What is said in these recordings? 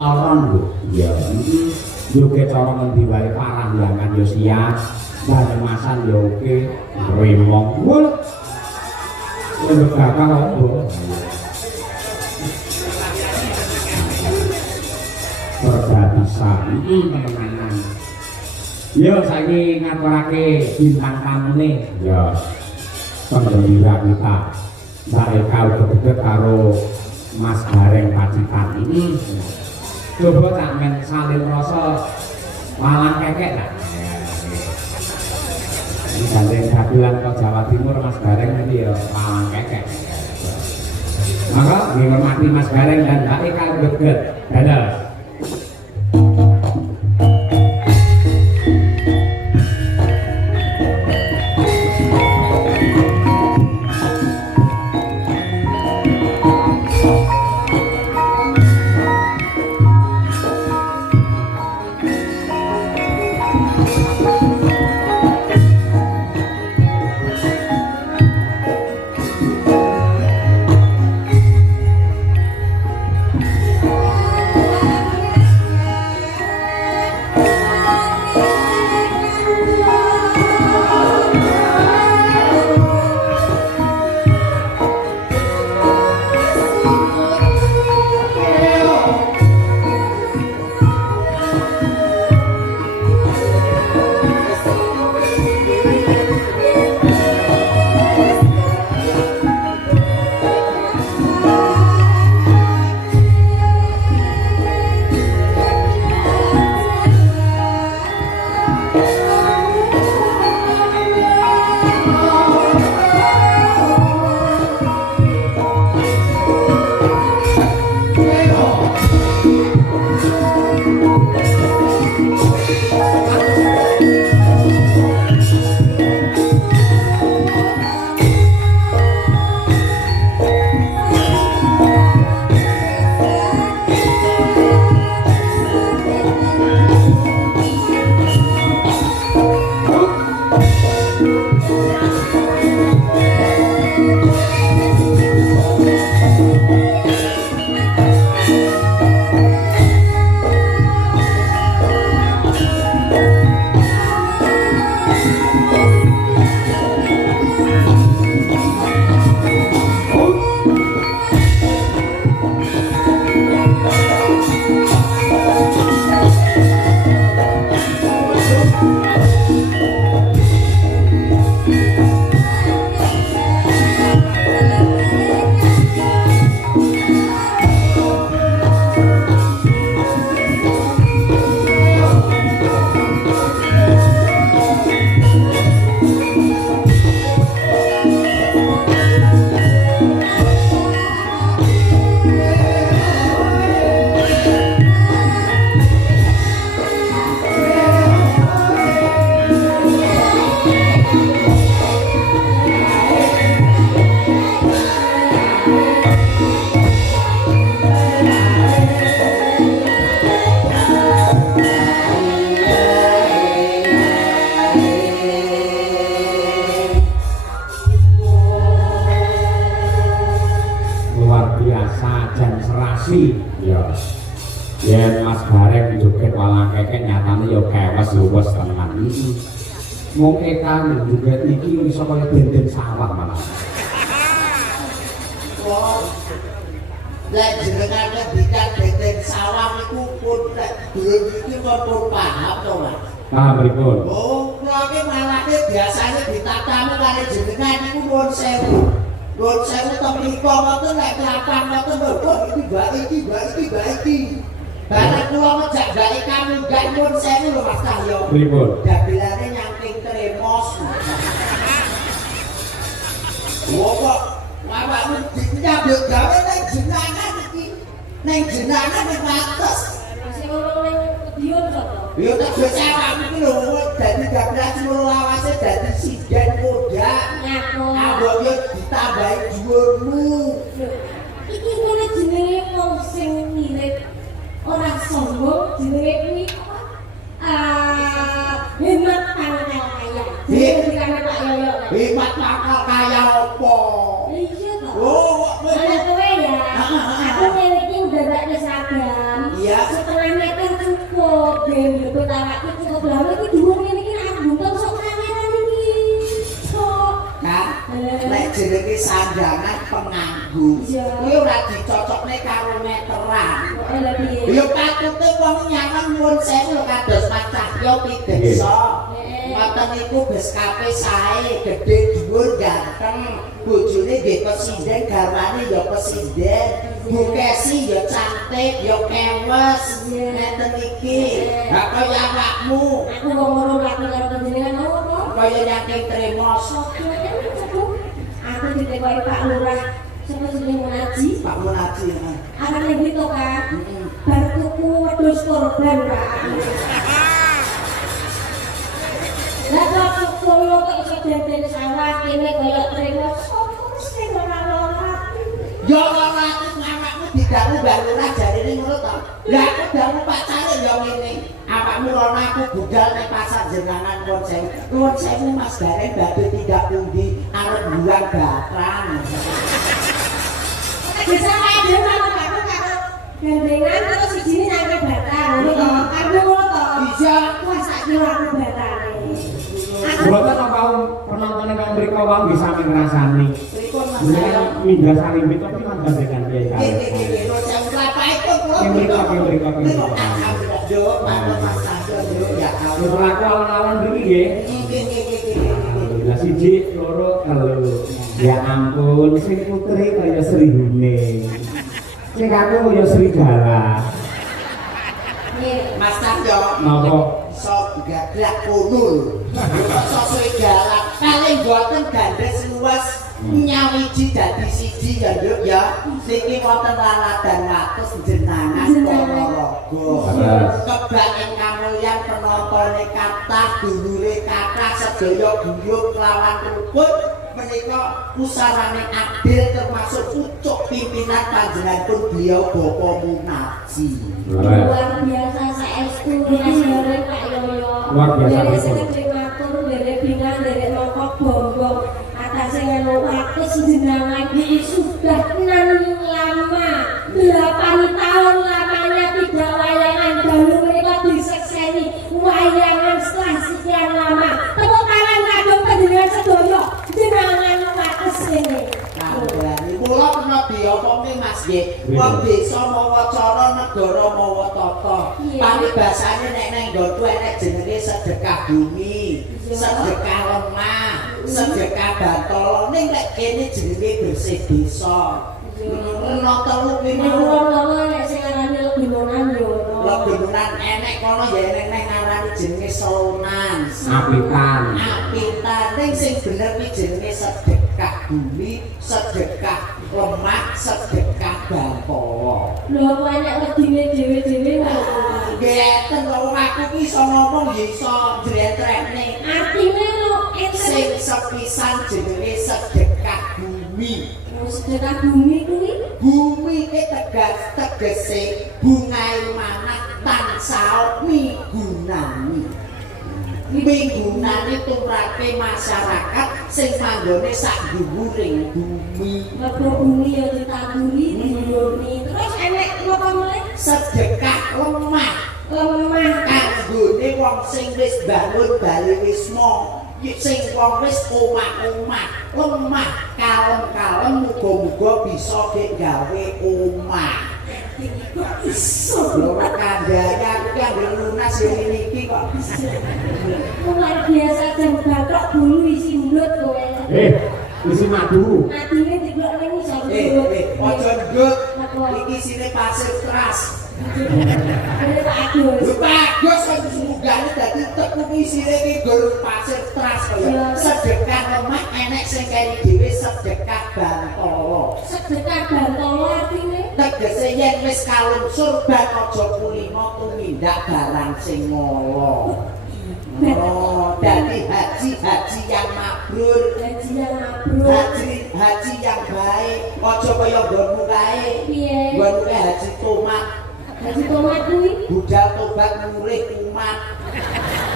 Orang lho, ya. Joget cara ngendi wae parangyangan yo siap. Dalemasan yo oke, remong. Wul. Lho bakal opo? Perdapisan, temenan. Yo saiki ngaturake bintang tamune, ya. Pendhira kita. Mereka udah karo Mas Gareng Pacitan ini. Coba tak men salin rasa malang kekek tak? Ini Gareng Dagelan ke Jawa Timur Mas Gareng ini ya malang kekek. Maka dihormati Mas Gareng dan Mbak Eka Geget Dadal. Wong Eka juga iki iso kaya dendeng sawah malah. Wong lek jenengane bikan dendeng sawah iku pun lek dulur iki pun paham to, Mas. Paham pripun? Oh, kula iki malake biasane ditatami karo jenengan iku pun 1000. Pun 1000 to mriko ngoten lek kelapang ngoten lho, iki. Barang kula ngejak gawe kamu gak pun 1000 lho Mas Cahyo. Pripun? Dagelane nyangking tremos. Wong kok awakmu nyambut gawe nang jenengan iki. Nang jenengan nek wates. Sing ngomong ning Madiun sapa? Ya tak bisa awakmu iki lho dadi dagelan seluruh lawase dadi sinden kodak. Ngaku. Abot yo ditambahi dhuwurmu. Iki ngene jenenge wong sing mirip ora sombong jenenge kuwi hemat tangkal kaya. Jenenge Pak Yoyo. Hemat tangkal kaya opo? Iya to. Oh, Ana kowe ya. Aku ngene iki udah gak seragam. Iya. setengah meter cukup. Gen lebih awakku cukup lama iki dhuwur ngene iki aku buntung sok kamera iki. Sok. Nah, nek jenenge sandangan penganggu. Kuwi ora dicocokne karo meteran. Lha piye? Ya patute wong nyangon nuwun sewu lho kados Mas Cahyo Pidesa. Ngoten niku beskape sae, gedhe dhuwur ganteng. Bojone nggih presiden, garwane ya presiden. Bu Kesi ya cantik, ya kewes. Ngeten iki. Ha kaya awakmu. Aku wong ngono lagi karo panjenengan opo? Kaya yakin tremos. Aku ditekoki Pak Lurah. Sapa jenenge Munaji? Pak Munaji. Anak negeri to, Kak. Bar tuku wedhus korban, Pak. Lah kok koyo kok iso dendel sawah kene koyo trimo sopo sing ora lorah. Ya ora awakmu didawu Mbak Lurah jarine ngono to. Lah aku dawu pacare ya ngene. Awakmu rono aku budal ning pasar jenengan konsen. Nuwun sewu Mas Gareng badhe tidak pundi arep buang batang. Bisa kaya dhewe karo karo gandengan terus sijine nyangke batang. Ngono to. Aku ngono to. Bisa. Wah saiki ora aku batange. Buatan apa penonton yang mereka wang bisa ngerasani. Pripun Mas Mereka Gareng? mindah saling itu tapi kan dengan dia. Nggih, nuwun sewu kelapa itu kula. Yang mereka. Alhamdulillah, yo, manut Mas Cahyo yo ya Allah. Berlaku lawan diri ya. Alhamdulillah siji loro telu. Ya ampun, sing putri kaya Sri Huning. Sing aku kaya Serigala. Mas Cahyo. Napa? Sok gadak kunul. Sok serigala. Paling boten gandes luas nyawiji dadi siji ya Nduk ya. Niki wonten laladan wates jenengan Ponorogo. Kebak ingkang mulyan penontone kathah, dulure kathah, sedaya guyub lawan rukun menika pusarane adil termasuk pucuk pimpinan panjenenganipun beliau Bapak Munaji. Luar biasa saestu Mas Gareng Pak Yoyo. Luar biasa, Dari betul. sekretari matur, dari bingan, dari mongkok bombong atasnya nganu waktu jenengan sudah 6 lama 8 tahun lamanya tidak wayangan baru mereka disekseni wayangan setelah sekian lama tepuk tangan kagum panjenengan sedoyo jenengan waktu sini. Kula kena diomongi Mas nggih. Wong desa mawa cara negara mawa tata. Paribasane nek nang nggonku enek jenenge sedekah bumi, sedekah lemah, sedekah bantala. Ning nek kene jenenge bersih desa. Rena telu kuwi Loro-loro nek sing arane lebinonan yo. lebinonan enek kono ya enek nang ngarani jenenge selonan. Apitan. Apitan ning sing bener kuwi jenenge sedekah bumi, sedekah lemah, sedekah bantala. Lho kok enek wedine dhewe-dhewe Ngeten lho wong aku ki iso ngomong ya iso njretrekne. artine lho Sing enten sepisan jenenge sedekah bumi. sedekah bumi kuwi Bumi ki tegese bungae manah tansah migunani. Migunani tumrapé masyarakat sing manggone sak dhuwuring bumi. mergo bumi ya ditaburi diuruni terus enek napa meneh Sedekah lemah lemah kanggone wong sing wis bangun baliwisma, sing wong wis omah-omah, lemah kalem-kalem muga-muga bisa gek gawe omah. iso Lho kandhane aku ki anggere lunas ya niki kok. luar biasa jam batok bulu isi mulut kowe Isi madu. atine diglok ning iso Aja ndut. Iki sine pasir keras. Ini Pak Agus. Lho bagus kok sumugane dadi teku isine iki gur pasir keras kaya. Sedekah lemah enek sing kene dhewe sedekah bantala. Sedekah bantala artine Tegese yen wis kalungsur ban aja kulino tumindak barang sing ngolo. Oh, dadi haji yang mabrur, gaji yang mabrur. haji yang baik, aja kaya nggonmu kae. Piye? Nggonmu kae haji tomat, Gaji tomat kuwi budal tobat murih umat.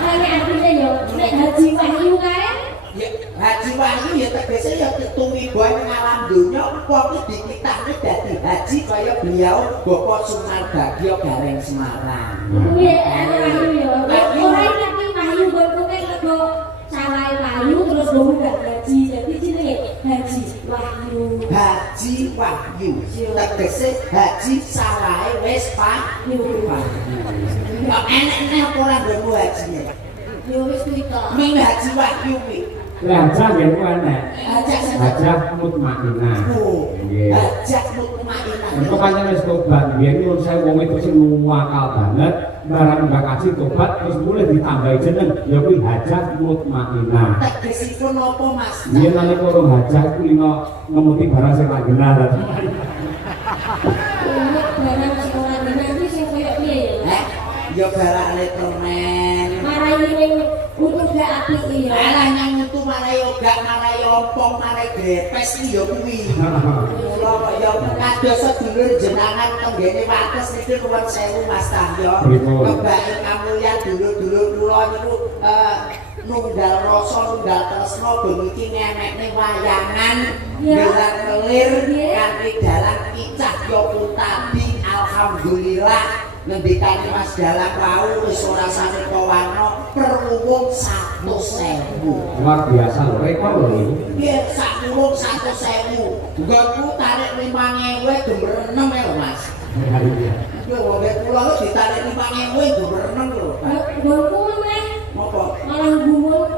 kaya artine yo nek haji wahyu kae Ya Haji Wahyu ya tegese ya tumiba ning alam donya wong iki dikitane dadi haji kaya beliau Bapak Sumarbagya Gareng Semarang. Iya, Wahyu ya. Ora ngerti Wahyu kok kok sawahe Wahyu terus wong gak haji. Jadi jenenge Haji Wahyu. Haji Wahyu tegese haji sawahe wis Wahyu. Kok enek apa ora nggo hajine? Yo wis kuwi to. Ming Haji Wahyu kuwi. Hajah nggih enek. Hajah mutmainah. Oh, Nggih. hajah mutmainah. Untuk pancen wis tobat biyen nyuwun saya wong itu sing nuwakal banget, barang mbak kasih tobat terus mulai ditambahi jeneng ya kuwi hajah mutmainah. Tegesipun apa Mas? Biyen nalika ora hajah kuwi ngemuti barang sing ra genah. Barang sing ora nanti sing koyo piye ya? Ya barang elektronik. Marai ning untuk gak apik ya. Alah nyang metu marai yoga, marai ompong, marai grepes iki ya kuwi. Kula kok ya kados sedulur jenengan tenggene wates niki nuwun sewu Mas Tahyo. Kebake kamulyan dulur-dulur kula niku nunggal rasa nunggal tresna bengi ngenekne wayangan gelar kelir kanthi dalan kicah ya pun tadi alhamdulillah ngendikane Mas Dalang wau wis ora sampe kawana perwung 100.000. Luar biasa lho, rekor lho iki. Nggih, sak perwung 100.000. Nggonku tarik 5.000 gember 6 lho Mas. Yo wong kula lho ditarik 5.000 gember 6 lho. Nggonku meneh Apa? malah gumun.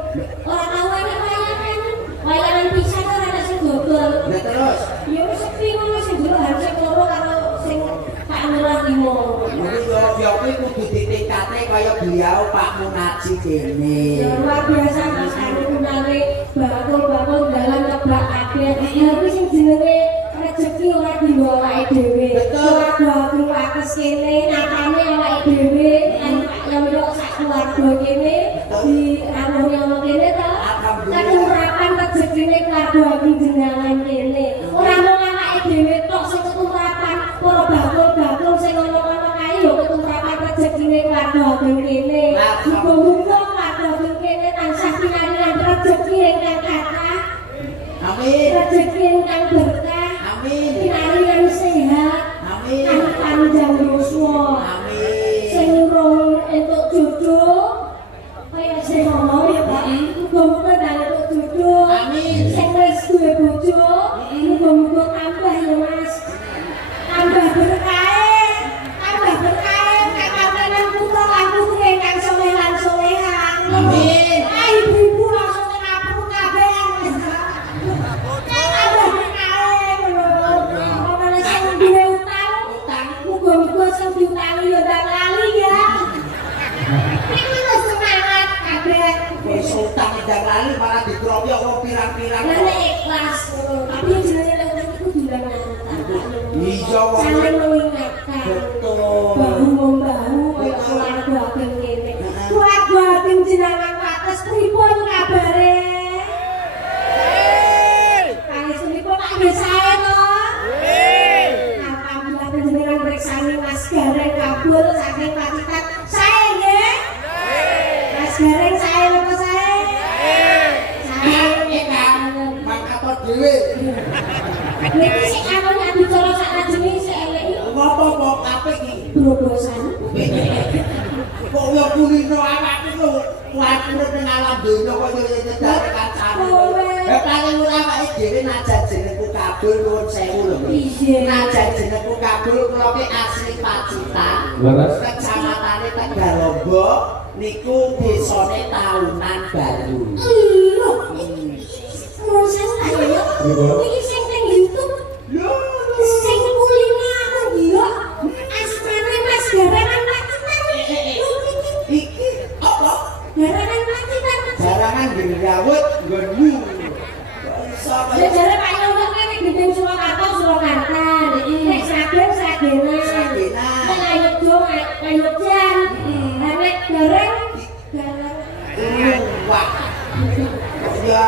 Ora tau ana wayangan. Wayangan pisan ora ana sing dodol. Lah terus Ya wis sepi ngono sing jero harus loro karo sing Pak Lurah Limo. ya kuwi kudu ditingkatne kaya beliau Pak Munaji kene. Ya luar biasa Mas Ari kunane bakul-bakul dalan kebak kabeh. Ya kuwi sing jenenge rezeki ora dienggo awake dhewe. Ora bakul akes kene nyatane awake dhewe yang yo sak keluarga kene di ramune ono kene to. Ketumrapan rezekine keluarga jenengan kene. Ora mung awake dhewe tok sing ketumrapan, para bakul-bakul sing ono-ono kae yo ketumrapan rezekine keluarga kene. Muga-muga keluarga kene tansah pinaringan rezeki ingkang kathah. Amin. Rezeki ingkang berkah. Amin. Pinaringan sehat. Amin. Kang panjang yuswa. Amin. Sing urung entuk jodoh kaya sing ngomong ya Pak. Muga-muga dalem entuk jodoh. Amin. Sing wis duwe bojo, muga-muga tambah ya Mas. Tambah berkah. Tambah berkah kakawanan putra lan putri ingkang saleh lan solehan. Amin. Ah, ibu-ibu langsung ngapur kabeh. Tambah berkah ngono. Pokoknya sing duwe utang, muga-muga sing diutangi ya ndak lali ya. Iki wis semangat kabeh. Wis utang ndang lali malah dikroyok wong pirang-pirang. Lan ikhlas ngono. Tapi jenenge lek utang iku diulang Iya wong. saling mengingatkan. Betul. Bahu membahu kaya keluarga ageng kene. Keluarga ageng jenengan wates pripun kabare? Panjenengan Pak Desae to? Alhamdulillah panjenengan periksani Mas Gareng kabul saking Pacitan. Sae nggih? Mas Gareng sae napa sae? Sae kan. Mangkat dhewe. Niki sik anu nek bicara sak ajenge sik elek iki Ngopo kok apik iki? brobosan. Kok yo kulino awake lho. Kuwatir ning alam donya kok yo nyedar kancane. Ya paling ora awake dhewe najan jenengku kabul nuwun sewu lho. Iya. Najan jenengku kabul kula ki asli Pacitan. Leres. Kecamatane Tegalombo niku desane Taunan Baru. Iya. Proses ayo. Iki sing ning YouTube Lho, sing kulino aku gila. Asmane Mas Garangan Pacitan. iki apa? Garangan Pacitan. Jarangan gendawut nggonmu. Iso Ya jare Pak Yono kene gendeng Surakarta Surakarta. Nek Sragen Sragenan. Sragenan. Nek Ayodjo Ayodjan. Nek Gareng Gareng. Wah. Ya,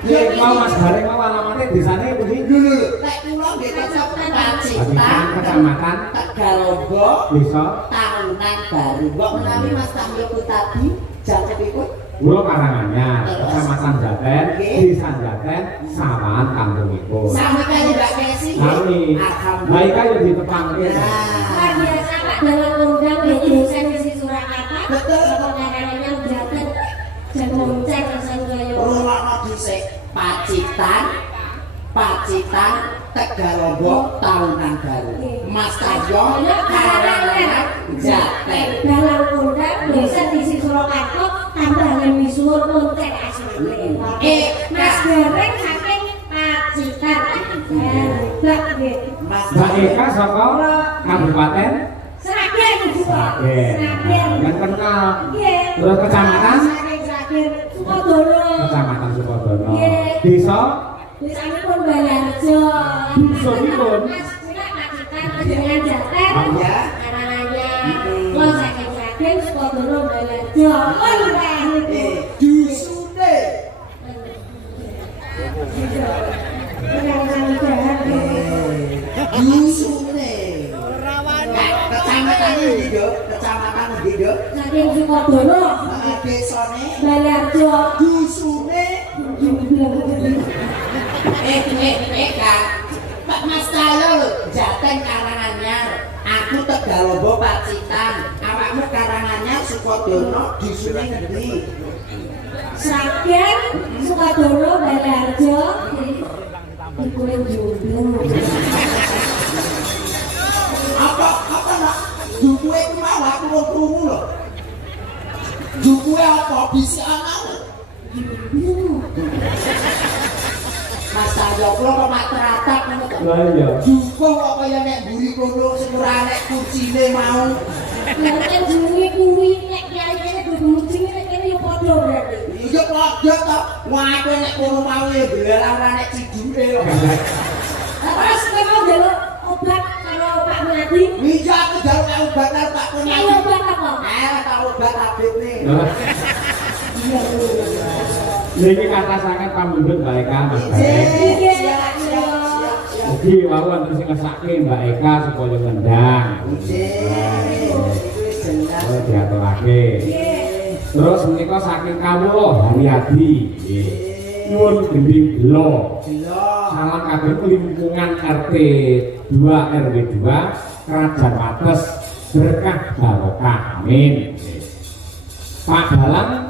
Nek mau Mas Gareng mau alamate desane pundi? dulu. Nek kula nggih kecap Pacitan, Kecamatan Tegalombo, Desa Taunan Baru. Mbok menawi Mas Tahyo tadi jangkepipun Pulau Karanganyar, Kecamatan Jaten, Desa Jaten, Sawan kampungipun. Sami kali Mbak Kesi. Sami. Baik ayo ditepang. Luar biasa Pak dalam undang di dosen di Surakarta. Betul. Karanganyar Jaten. Jagonceng rasanya. Rulono dhisik Pacitan, Tegalombo tahunan baru. Mas Tayo Karanganyar Jaten. Dalam undang dosen di Surakarta tambahan misuwur lonceng asmane. Mas Gareng saking Pacitan. Mbak nggih. Mbak Eka saka Kabupaten Sragen Ibu. Sragen. Yang kenal. Nggih. Terus kecamatan Saking Sragen Sukodono. Kecamatan Sukodono. Nggih. Desa Desanipun Balarjo. Dusunipun? Mas Cina Pacitan dengan Jaten. Ya. Karanganyar. Kalau saking Sragen Sukodono Balarjo. Dusune. Dusune. Kecamatan iki yo, kecamatan iki yo. Saking Sukodono. Desane Balarjo. dusune. Kak. Pak Mas Tayo lho, Jaten Karanganyar. Aku Tegalombo Pacitan. Awakmu Karanganyar Sukodono dusune ngendi? Sragen Sukodono Balarjo. Dikule jomblo. Apa nak? Dukuwe ku mau aku wong krungu lho. Dukuwe apa bisi anakmu? Mas Tayo kula kok mak teratap ngono to. Lah iya. Dukuh kok kaya nek mburi kono sing ora nek kursine mau. Lah kan jenenge kuwi nek kiai-kiai do muncing nek kene yo padha berarti. Iya padha to. Wah kowe nek kono mau ya belalang ora nek ciduke lho. Terus kowe mau njaluk obat karo Pak Melati? Iya aku jaluk obat karo Pak Kun. Ayo obat apa? Tak obat tabletne. Iya. Niki kata sangat pamundhut Mbak Eka Mas Baik. Iya. Mugi wau wonten sing ngesake Mbak Eka supaya ngendang. Oh, diaturake. Terus menika saking kawula Haryadi. Nggih. Nyuwun gending belo. Salam kabeh lingkungan RT 2 RW 2 Kerajaan Wates berkah barokah. Amin. Pak Dalang